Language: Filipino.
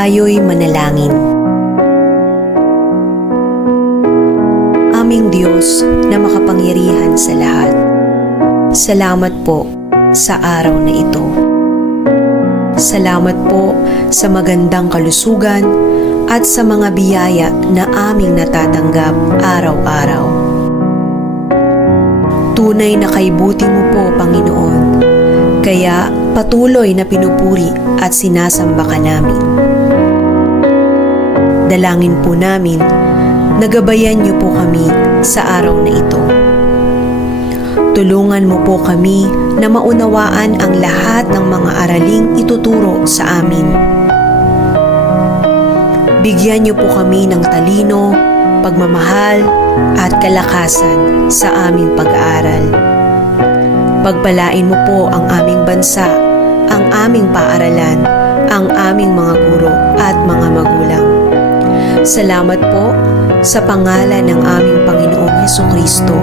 Tayo'y manalangin. Aming Diyos na makapangyarihan sa lahat, salamat po sa araw na ito. Salamat po sa magandang kalusugan at sa mga biyaya na aming natatanggap araw-araw. Tunay na kaibuti mo po, Panginoon, kaya patuloy na pinupuri at sinasamba ka namin. Dalangin po namin, nagabayan niyo po kami sa araw na ito. Tulungan mo po kami na maunawaan ang lahat ng mga araling ituturo sa amin. Bigyan niyo po kami ng talino, pagmamahal at kalakasan sa aming pag-aaral. Pagpalain mo po ang aming bansa, ang aming paaralan, ang aming mga guro at mga magulang. Salamat po sa pangalan ng aming Panginoong Hesukristo.